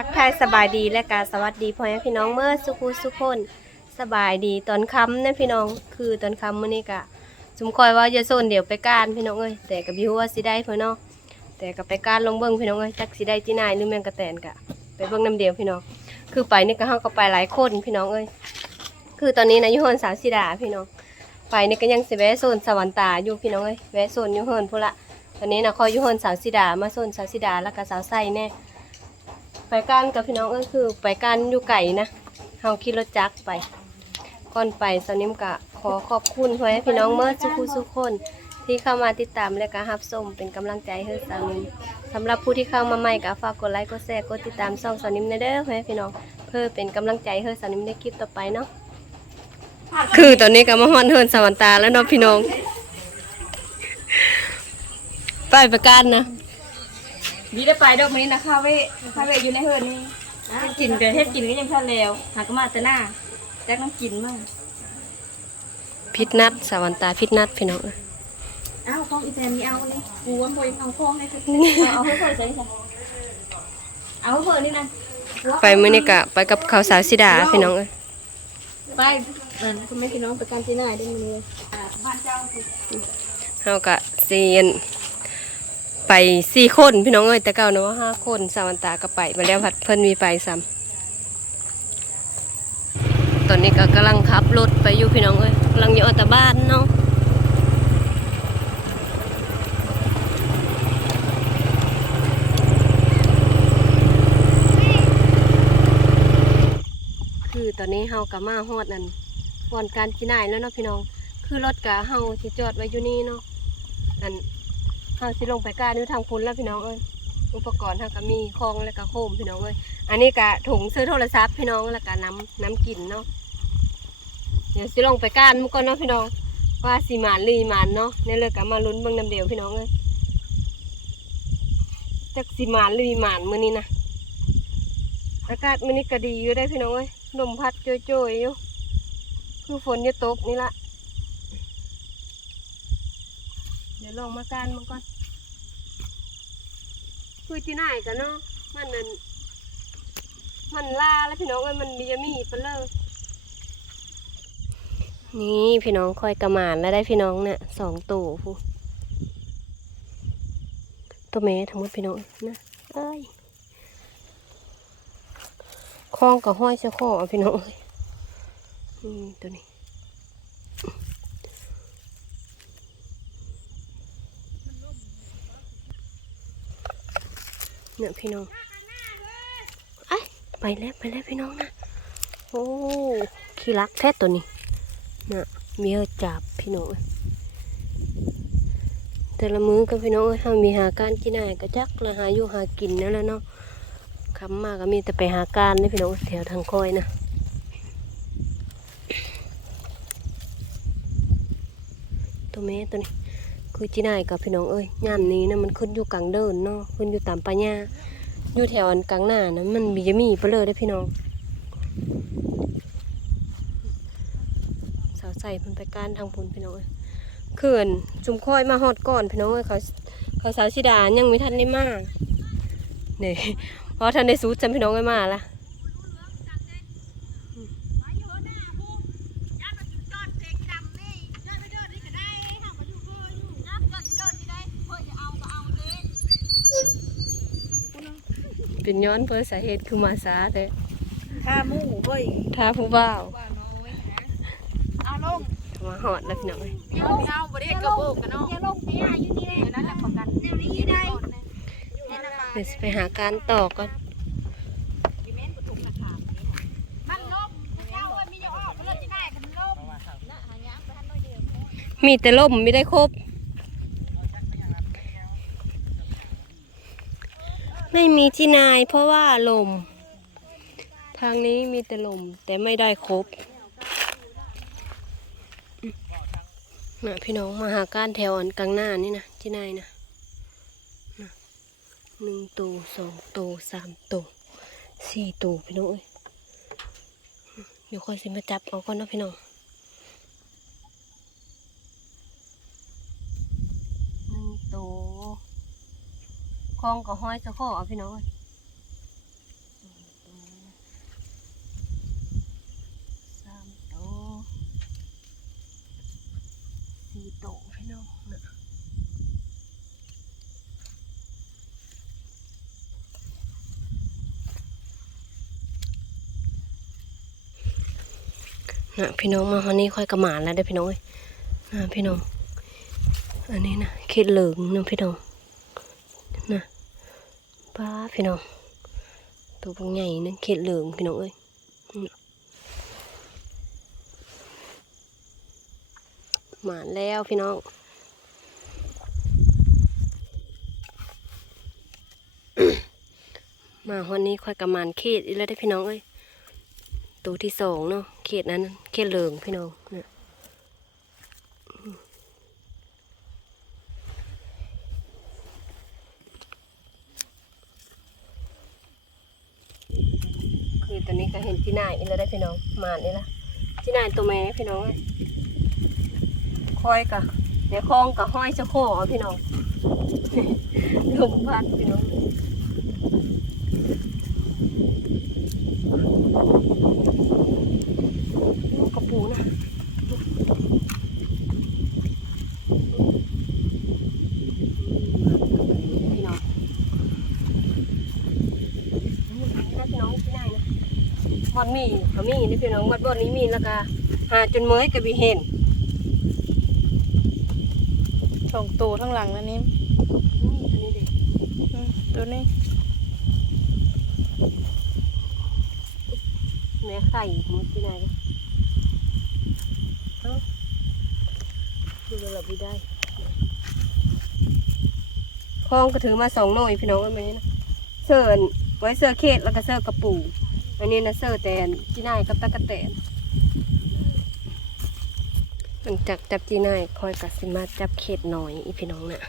ทักทายสบายดีและการสวัสดีพ่อแม่พี่น้องเมื่อสุขุสุขคนสบายดีตอนค่ำนะพี่น้องคือตอนค่ำมื้อนี้กะจุมคอยว่าจะโซนเดี๋ยวไปการพี่น้องเอ้ยแต่ก็บิวว่าสิได้เพิ่นเนาะแต่ก็ไปการลงเบิ่งพี่น้องเอ้ยจักสิได้ที่ไหนหรือแมงกระแตนกะไปเบิ่งน้ำเดียวพี่น้อง คือไปนี่ก็เฮาก็ไปหลายคนพี่น้องเอ้ยคือตอนนี้นะอยุฮอนสาวสิดาพี่น้อง ไปนี่ก็ยังสิแวะโซนสวรรค์ตาอยู่พี่น้องเอ้ยแวะโซนยุฮอนพุ่นละตอนนี้นะคอยยุฮอนสาวสิดามาโซนสาวสิดาแล้วก็สาวไส้แน่ ไปกันกับพี่น้องก็คือไปกันอยู่ไก่นะเฮาขี่รถจักรไป ก่อนไปสาวนิมกะขอขอบคุณไว้พี่น้องเมื่อสุขุสุขคน ที่เข้ามาติดตามและก็รับชมเป็นกำลังใจให้สาวนิมสำหรับผู้ที่เข้ามาใหม่ก็ฝากกดไลค์กดแชร์กดติดตามช่องสาวนิมนะเด้อไว้พี่น้องเพื่อเป็นกำลังใจให้สาวนิมในคลิปต่อไปเนาะคือตอนนี้ก็มาฮอนเฮินสวรรตาแล้วเนาะพี่น้องไปประกันนะ ดีได้ไปดอกมื้อนี้นะคาเว่คาเว่อยู่ในเฮือนนี่กินแต่เฮ็ดกินก็ยังทันแล้วหากมาแต่หน้าแจ็คน้ำกินมากพิษนัดสวรรค์ตาพิษนัดพี่น้องเอ้ยอ้าวของอีแตนมีเอานี่กูว่าบ่ยังเอาของให้คือเอาให้เพิ่นใส่ซะเอาให้เพิ่นนี่นะไปมื้อนี้ก็ไปกับเขาวสาวสิดาพี่น้องเอ้ยไปเอิ้นคุณแม่พี่น้องไปกันที่ไหนได้มื้อนี้บ้านเจ้าคือเฮาก็สิเรียน ไปสี่คนพี่น้องเอ้ยแต่เก่านะว่าห้าคนสาวันตาก็ไปมาแล้วผัดเพิ่นมีไปซ้ำตอนนี้ก็กำลังขับรถไปอยู่พี่น้องเอ้ยกำลังอยู่ออกจากบ้านเนาะคือตอนนี้เฮากับมาฮอดนั่นก่อนการกินายแล้วเนาะพี่น้อง คือรถกะเฮาสิจอดไว้อยู่นี่เนาะอัน เฮาสิลงไปการอยู่ทางพุ่นแล้วพี่น้องเอ้ยอุปกรณ์เฮาก็มีคองแล้วก็โคมพี่น้องเอ้ยอันนี้กะถุงซื้อโทรศัพท์พี่น้องแล้วก็น้ำน้ำกินเนาะเดี๋ยวสิลงไปการมุกก่อนเนาะพี่น้องว่าสิหมานหรืออีหมานเนาะในเลือกกะมาลุ้นเบิ่งน้ำเดียวพี่น้องเอ้ยจักสิหมานหรืออีหมานมื้อนี้นะอากาศมื้อนี้ก็ดีอยู่ได้พี่น้องเอ้ยลมพัดโจยๆอยู่คือฝนจะตกนี่ละ เดี๋ยวลองมาการมันก่อนคือที่ไหนกันเนาะมันนั่นมันล่าแล้วพี่น้องเอ้ยมันมีจะมีเปนเลยนี่พี่น้องคอยกระหมานแล้วได้พี่น้องเนี่ยสองตัวผู้ตัวเมทั้งหมดพี่น้องนะเอ้ยคล้องกับห้อยเสื้อข้อพี่น้องเอ้ยอืมตัวนี้ เนี่ยพี่น้องไอ้ยไปแล้วไปแล้วพี่น้องนะโอ้ขี้รักแท้ตัวนี้น่ะมีเออจับพี่น้องเอ้ยแต่ละมื้อก็พี่น้องเอ้ยถ้ามีหาการกินได้ก็จักละหาอยู่หากินนั่นแหละเนาะคำมากก็มีแต่ไปหาการนี่พี่น้องแถวทางคอยนะตัวแม่ตัวนี้ คือจีนายกับพี่น้องเอ้ยย่ามนี้นะมันขึ้นอยู่กลางเดินเนาะขึ้นอยู่ตามปัญญาอยู่แถวอันกลางหน้านะมันมีจะมีไปเลยได้พี่น้องสาวใส่พิ่นไปการทางพุนพี่น้องเอ้ยเขื่อนจุ่มค่อยมาฮอดก่อนพี่น้องเอ้ยเขาเขาสาวชิดายังไม่ทันได้มากเนี่ยเพราะทันได้สูดจำพี่น้องไว้มาละ เป็นย้อนเพื่อสาเหตุคือมาซาเด้ข้าหมูเฮ้ยท้าผู้บ่าวเอาลงมาหอดแล้วพี่น้องเอ้ยเอาเอาบ่ได้กระโปงกันเนาะอย่าลงไปอะอยู่นี่แหละนั่นแหละของกันแนวนี้ได้เดี๋ยวสิไปหาการต่อก่อนมันลมเจ้าเอ้ยมีจะออกเลือดที่ได้กันลมมีแต่ล่มไม่ได้ครบ ไม่มีที่นายเพราะว่าลม ทางนี้มีแต่ลม แต่ไม่ได้ครบนะพี่น้องมาหาการแถวอันกลางหน้านี่นะที่นายนะหนึ่งตัวสองตัวสามตัวสี่ตัวพี่น้องเอ้ยเดี๋ยวค่อยสิมาจับเอาก่อนนะพี่น้อง คลองกับห้อยสะข้อเอาพี่น้องสามโตสี่โตพี่น้องนะนะพี่น้องมาฮันนี้ค่อยกระหมาแล้วได้พี่น้องนะพี่น้อง อันนี้นะเคิดเหลืองนะพี่น้อง ป้าพี่น้องตัวบางใหญ่นะเข็ดเหลืองพี่น้องเอ้ยหมานแล้วพี่น้องมาวันนี้ค่อยกระมานเขตอีกแล้วได้พี่น้องเอ้ยตัวที่สองเนาะเขตนั้นเขตเหลืองพี่น้องเนะ คือตอนนี้ก็เห็นที่นายอีแล้วได้พี่น้องมานนี่ละที่นายตัวแม่พี่น้องเอ้ยคอยกะเดี๋ยวคลองกะห้อยเจ้าโคกพี่น้องลงพัดพี่น้อง กระปูนะพี่น้องนี่นะพี่น้องที่ไหนนะพ อดมีเขามีนี่พี่น้องวัดบ่อนนี้มีแล้วก็หาจนเมื่อยก็บีเห็นสองตัวทั้างหลังนั่นนี่อืมอันนี้ดิอืมตัวนี้แม่ไข่มุดที่ไหนกันเอ้าดูแลเราไม่ได้คลองก็ถือมาสองหน่อยพี่น้องกันไหมนะเสิร์นไว้เสิร์เขตแล้วก็เสิร์กระปู อันนี้นะเสิร์แตนจีน่ายกับตะกะแตนหลังจากจับจีน่ายคอยกัสิมาจับเขตหน่อยอีพี่น้องน่ะ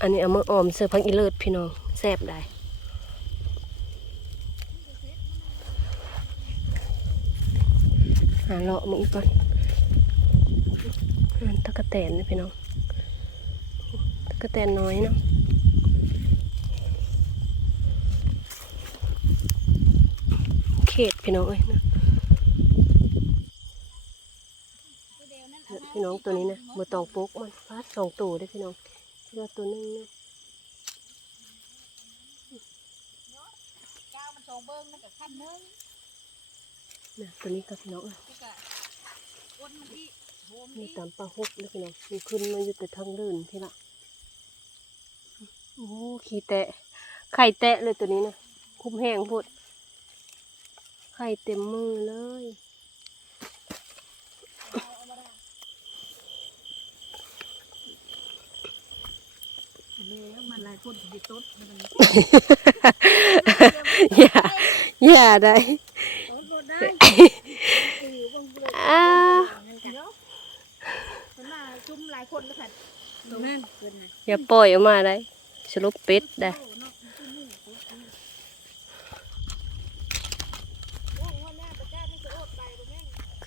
อันนี้เอามาออมเสิร์ฟพักอีเลิศพี่น้องแซ่บได้หาเลาะมึงก่อนอันตะกะแตนนะพี่น้องตะกะแตนน้อยเนาะเขต พี่น้องเอ้ยนะพี่น้องตัวนี้นะมือตองปุ๊กมันฟาดสองตัวได้อพี่น้องที่ว่าตัวหนึงนะนะตัวนี้ก็พี่น้องเอ้ยมีตามปลาฮุบเลยพี่น้องมีขึ้นมาอยู่แต่ทางเดินที่ละโอ้ขี้แตะไข่แตะเลยตัวนี้นะคุ้มแห้งพุด ไข่เต็มมือเลยมันหลายคนสิต้นอย่าอย่าได้อ้ามาจุ่มหลายคนแล้วค่ะตรงนั้นเกินนะอย่าปล่อยออกมาได้สรุปเป็ดได้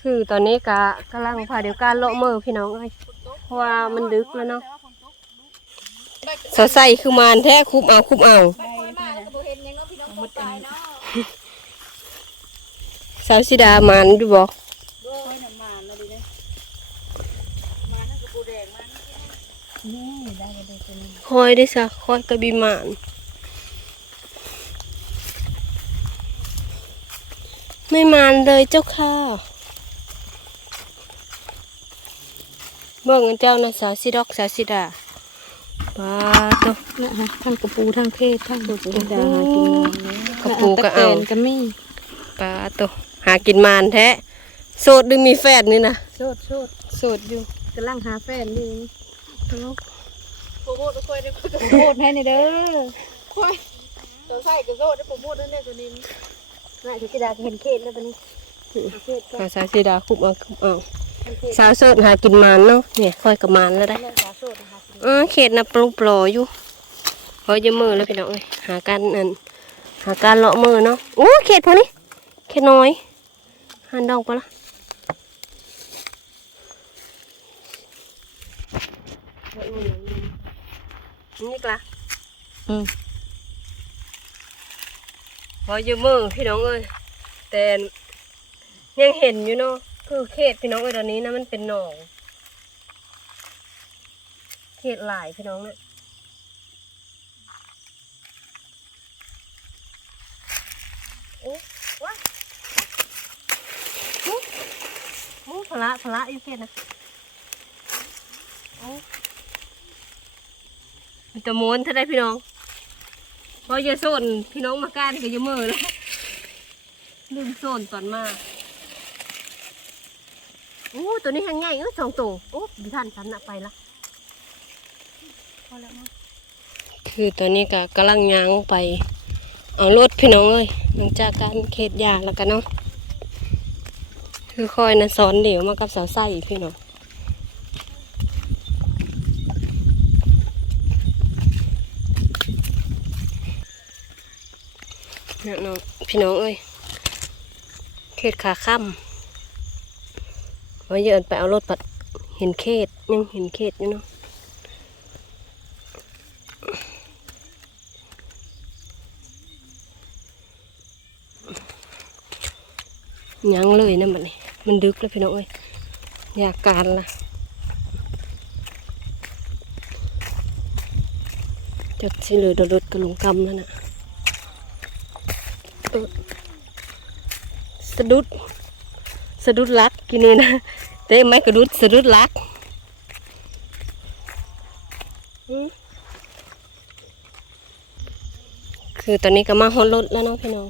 คือตอนนี้กะกำลังพาเดียวกันเลาะมือพี่น้องเอ้ยเพราะว่ามันดึกแล้วเนาะสาวใส่คือมานแท้คุบเอาคุบเอาคอยมาแล้วก็บ่เห็นหยังเนาะพี่น้องตกใจเนาะสาวสิดามานดูบอกโอ้ยดิเนี่ยมานั่นก็ปูแดงมันนี่ได้ก็ได้ตัวนี้คอยได้ซะคอยกระบีมานไม่มานเลยเจ้าค่ะ เบิ่งกันเจ้านะสาวสิดอกสาวสิดาป้าตัวนะฮะทั้งกระปูทั้งเพศทั้งตัวจินดาโอ้หากินกระปูก็เอาตะแนก็มีป้าตัวหากินมานแท้โสดหรือมีแฟนนี่นะโสดโสดโสดอยู่กำลังหาแฟนอยู่โปรโมทบ่ค่อยได้คุยกับโสดให้นี่เด้อค่อยตัวใส่ก็โสดได้โปรโมทนั่นแหละตัวนี้น่าจะจิดาเห็นเขตแล้วตัวนี้เขตก็หาสาวสิดาคุบเอาคุบเอา สาวโสดหากินมานเนาะเนี่ยคอยกับมานแล้วได้แม่สาวโสดนะคะเออเขตนะปลุกปลออยู่พอจะมือแล้วพี่น้องเอ้ยหาการนั่นหาการเลาะมือเนาะโอ้เขตพอนี้เขตน้อยหันดอกไปละนี่กละอืมพอจะมือพี่น้องเอ้ยแต่ยังเห็นอยู่เนาะ คือเขตพี่น้องเอ้ตอนนี้นะมันเป็นหนอง เขตหลายพี่น้องเนี่ยโอ้ว้ามูมูพละพละอยู่เขตนะโอ้มันจะม้วนถ้าได้พี่น้องเพราะย่าโซนพี่น้องมาก้านก็อย่ามือแล้วลืมโซนตอนมา โอ้ตัวนี้แห้งง่ายเออสองตัวโอ้ดิท่านฉันน่ะไปละพอแล้วมั้งคือตัวนี้ก็กำลังย่างไป เอารถพี่น้องเอ้ยหลังจากการเขตยาแล้วกันเนาะคือคอยนะสอนเดี๋ยวมากับสาวไส้พี่น้องเนี่ยน้องพี่น้องเอ้ยเขตขาค่ำ ว่าเยินไปเอารถปัดเห็นเขตยังเห็นเขตอยู่เนาะยังเลยนะมันนี่มันดึกแล้วพี่น้องเอ้ยอยากการละจักสิเหลือดรถกระลงกำแล้วนะเออสะดุด สะดุดรักกินเลยนะ ต้ไม่กระดุดสะดุดรักอืมคือตอนนี้ก็มาฮอนรถแล้วเน้องพี่น้อง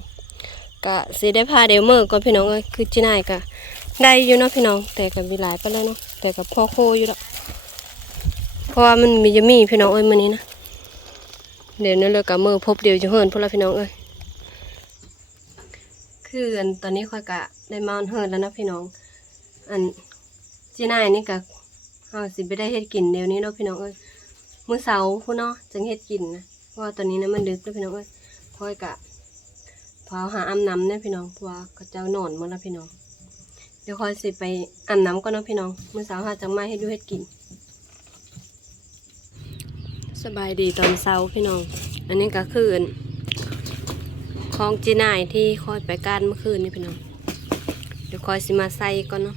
ก็สิได้พาเดวเมอร์ก่อนพี่น้องเอ้ยคือจีน่ายก็ได้อยู่เนาะพี่น้อง แต่ก็มีหลายไปแล้วเนาะแต่กับพ่อโคอยู่แล้วเพราะว่ามันมีจะมีพี่น้องเอ้ยมื้อนี้นะเดี๋ยวนั่นเลยกับมือพบเดียวจะเฮิรนพวกเราพี่น้องเอ้ยคืออันตอนนี้ค่อยกะได้มาเฮิรนแล้วนะพี่น้อง อัน จีน่ายนี่กะเฮาสิไปได้เฮ็ดกินเดี๋ยวนี้เนาะพี่น้องเอ้ยมื้อเสาร์พุ่นเนาะจังเฮ็ดกินนะเพราะว่าตอนนี้นะมันดึกแล้วพี่น้องเอ้ยค่อยกะพาหาอาน้ำเนี่ยพี่น้องเพราะว่าเขาเจ้านอนหมดแล้วพี่น้อง เดี๋ยวคอยสิไปอาน้ำก่อนเนาะพี่น้องมื้อเสาร์หาจังมาให้ดูเฮ็ดกิน สบายดีตอนเช้าพี่น้อง อันนี้ก็คืออันของจีน่ายที่คอยไปก้านเมื่อคืนนี่พี่น้อง เดี๋ยวคอยสิมาใส่ก่อนเนาะ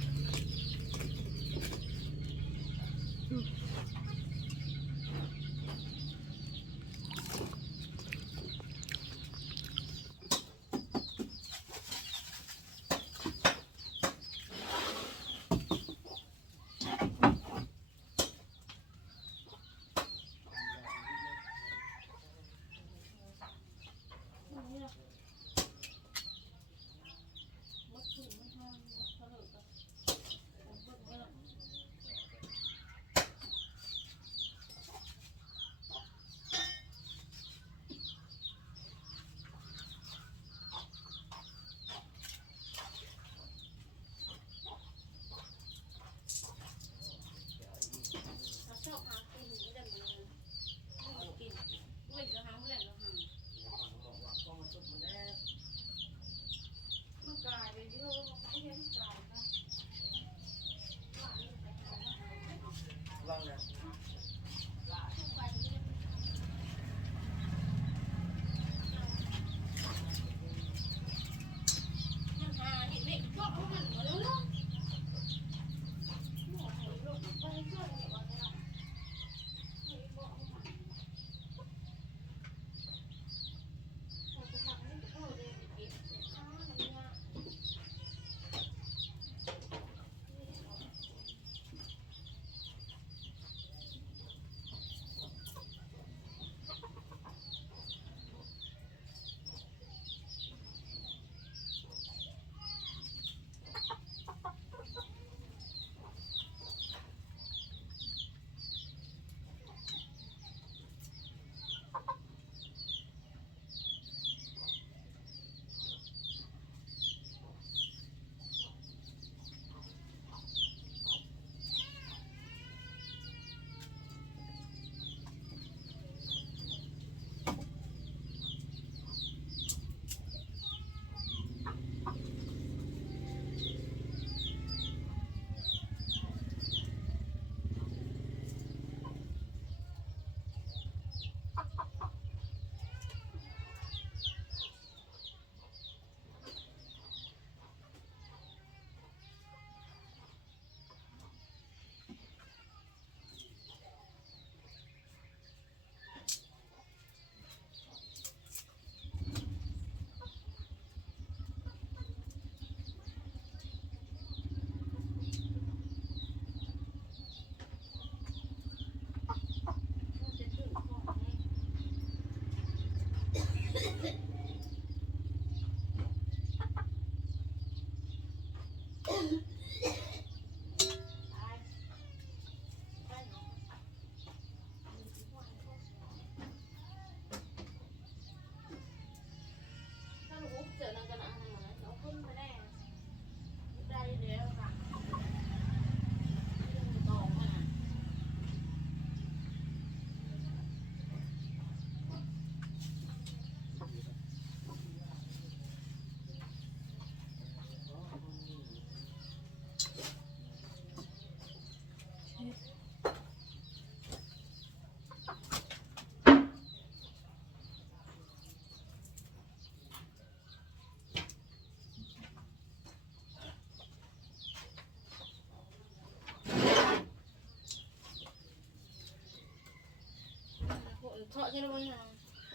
เทาะที่เราไม่เอา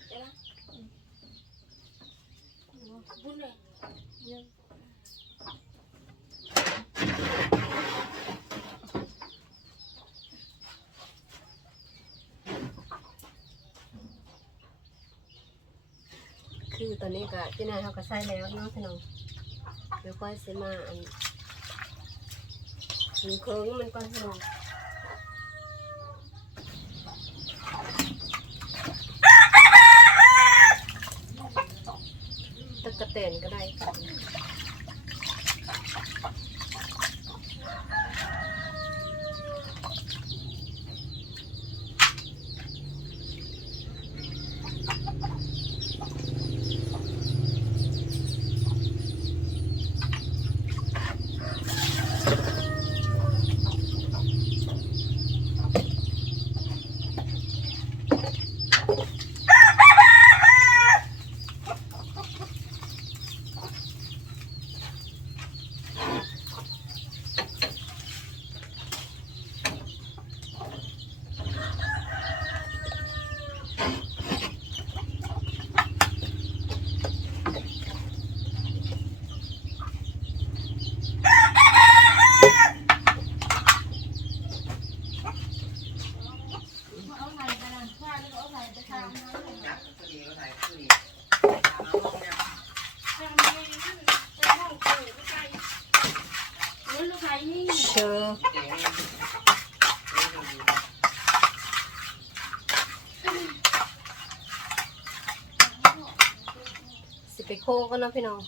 เดี๋ยวนะบุญเลยคือตอนนี้ก็ที่นายเขาก็ใส่แล้วเนาะพี่น้องเดี๋ยวค่อยสิมาอันถึงเคิงมันก่อนพี่น้องตะกะเตนก็ได้ เชอ สิไปโคก็นาะพี่น้อง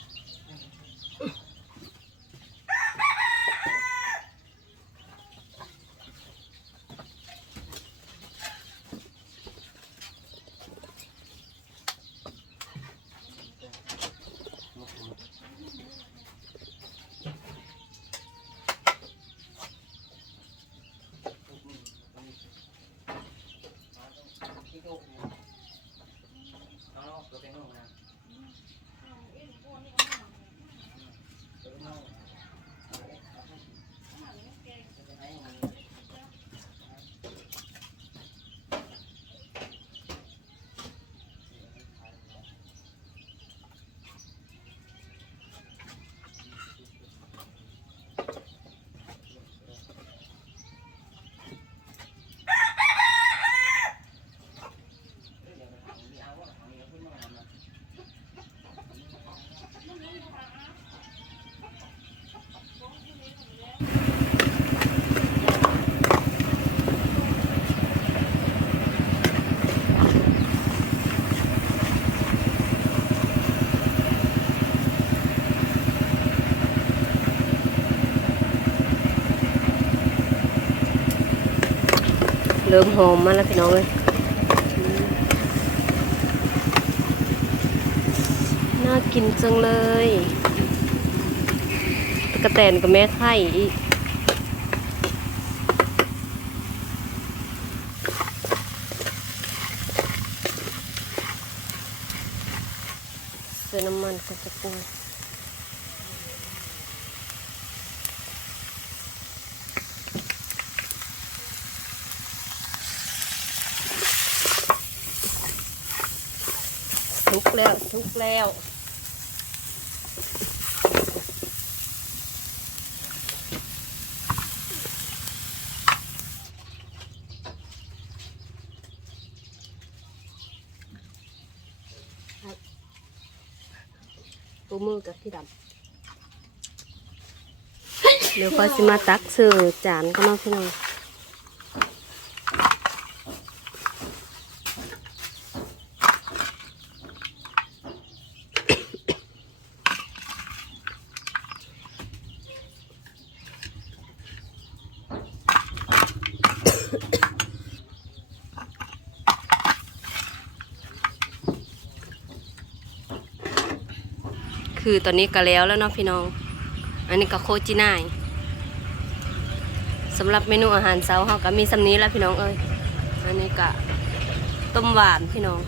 เริ่มหอมมาแล้วพี่น้องเลยน่ากินจังเลยตะกะแตนกับแม่ไข่อีกเสื้อน้ำมันก็จะปรุงทุก แล้วทุกแล้วพปูมือกับพี่ดำ เดี๋ยวคอยสิมาตักเสิร์ฟจานก็เนาะพี่น้อง คือตอนนี้ก็แล้วแล้วเนาะพี่น้อง อันนี้ก็โคจินายสำหรับเมนูอาหารเช้าเขาก็มีสำนี้แล้วพี่น้องเอ้ยอันนี้ก็ต้มหวานพี่น้อง